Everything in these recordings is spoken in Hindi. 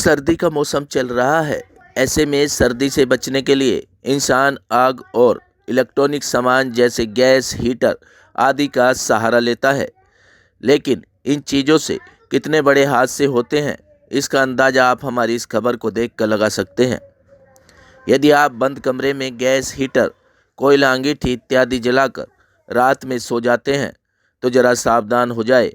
सर्दी का मौसम चल रहा है। ऐसे में सर्दी से बचने के लिए इंसान आग और इलेक्ट्रॉनिक सामान जैसे गैस, हीटर आदि का सहारा लेता है। लेकिन इन चीज़ों से कितने बड़े हादसे होते हैं, इसका अंदाज़ा आप हमारी इस खबर को देखकर लगा सकते हैं। यदि आप बंद कमरे में गैस, हीटर, कोयला, अंगीठी इत्यादि जलाकर रात में सो जाते हैं तो ज़रा सावधान हो जाए,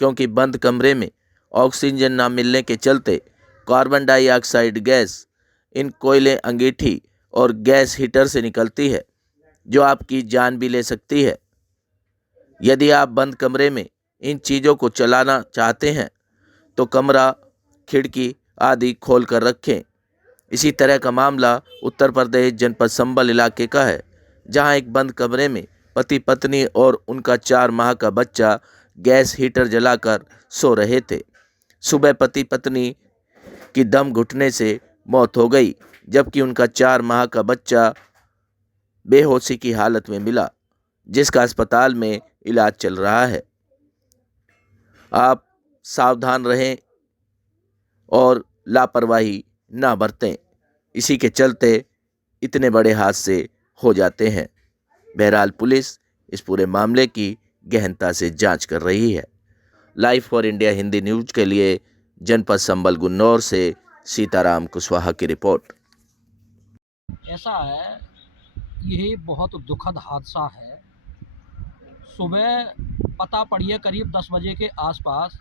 क्योंकि बंद कमरे में ऑक्सीजन ना मिलने के चलते कार्बन डाइऑक्साइड गैस इन कोयले, अंगीठी और गैस हीटर से निकलती है, जो आपकी जान भी ले सकती है। यदि आप बंद कमरे में इन चीज़ों को चलाना चाहते हैं तो कमरा, खिड़की आदि खोल कर रखें। इसी तरह का मामला उत्तर प्रदेश जनपद संबल इलाके का है, जहां एक बंद कमरे में पति पत्नी और उनका 4 माह का बच्चा गैस हीटर जलाकर सो रहे थे। सुबह पति पत्नी की दम घुटने से मौत हो गई, जबकि उनका 4 माह का बच्चा बेहोशी की हालत में मिला, जिसका अस्पताल में इलाज चल रहा है। आप सावधान रहें और लापरवाही ना बरतें, इसी के चलते इतने बड़े हादसे हो जाते हैं। बहरहाल पुलिस इस पूरे मामले की गहनता से जांच कर रही है। Live for India Hindi news के लिए जनपद संबल गुन्नौर से सीताराम कुशवाहा की रिपोर्ट। ऐसा है, यही बहुत दुखद हादसा है। सुबह पता पड़ी है करीब 10 बजे के आसपास,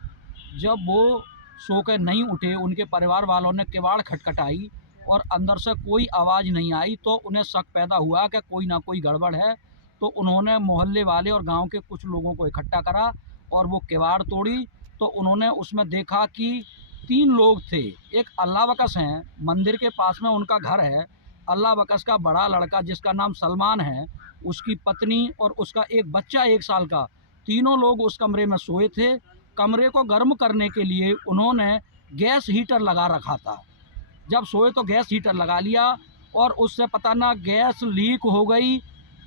जब वो सो के नहीं उठे, उनके परिवार वालों ने किवाड़ खटखटाई और अंदर से कोई आवाज़ नहीं आई, तो उन्हें शक पैदा हुआ कि कोई ना कोई गड़बड़ है। तो उन्होंने मोहल्ले वाले और गांव के कुछ लोगों को इकट्ठा करा और वो किवाड़ तोड़ी। तो उन्होंने उसमें देखा कि 3 लोग थे। एक अल्लाह बकस हैं, मंदिर के पास में उनका घर है। अल्लाह बकस का बड़ा लड़का, जिसका नाम सलमान है, उसकी पत्नी और उसका एक बच्चा 1 साल का, तीनों लोग उस कमरे में सोए थे। कमरे को गर्म करने के लिए उन्होंने गैस हीटर लगा रखा था। जब सोए तो गैस हीटर लगा लिया और उससे पता ना गैस लीक हो गई,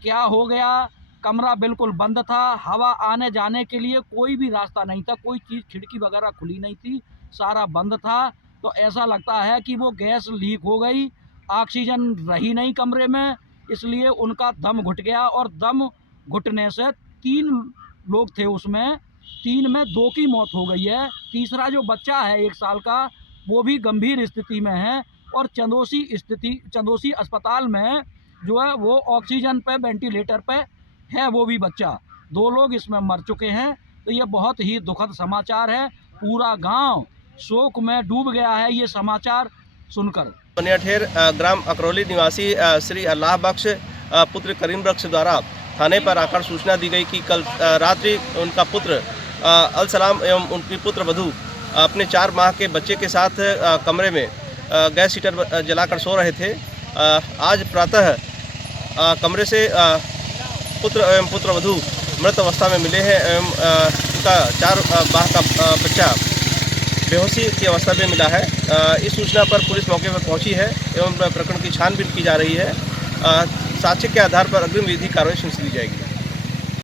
क्या हो गया। कमरा बिल्कुल बंद था, हवा आने जाने के लिए कोई भी रास्ता नहीं था, कोई चीज़, खिड़की वगैरह खुली नहीं थी, सारा बंद था। तो ऐसा लगता है कि वो गैस लीक हो गई, ऑक्सीजन रही नहीं कमरे में, इसलिए उनका दम घुट गया और दम घुटने से 3 लोग थे उसमें, 3 में 2 की मौत हो गई है। तीसरा जो बच्चा है 1 साल का, वो भी गंभीर स्थिति में है और चंदोसी अस्पताल में जो है वो ऑक्सीजन पे, वेंटिलेटर पे है वो भी बच्चा। 2 लोग इसमें मर चुके हैं। तो ये बहुत ही दुखद समाचार है। पूरा गांव शोक में डूब गया है ये समाचार सुनकर। बनियाठेर ग्राम अकरौली निवासी श्री अल्लाह बख्श पुत्र करीम बख्श द्वारा थाने पर आकर सूचना दी गई कि कल रात्रि उनका पुत्र अल सलाम एवं उनकी पुत्र वधू अपने 4 माह के बच्चे के साथ कमरे में गैस हीटर जलाकर सो रहे थे। आज प्रातः कमरे से पुत्र एवं पुत्रवधू मृत अवस्था में मिले हैं एवं उनका 4 माह का बच्चा बेहोशी की अवस्था में मिला है। इस सूचना पर पुलिस मौके पर पहुंची है एवं प्रकरण की छानबीन की जा रही है। साक्ष्य के आधार पर अग्रिम विधि कार्रवाई सुनिश्चित की जाएगी।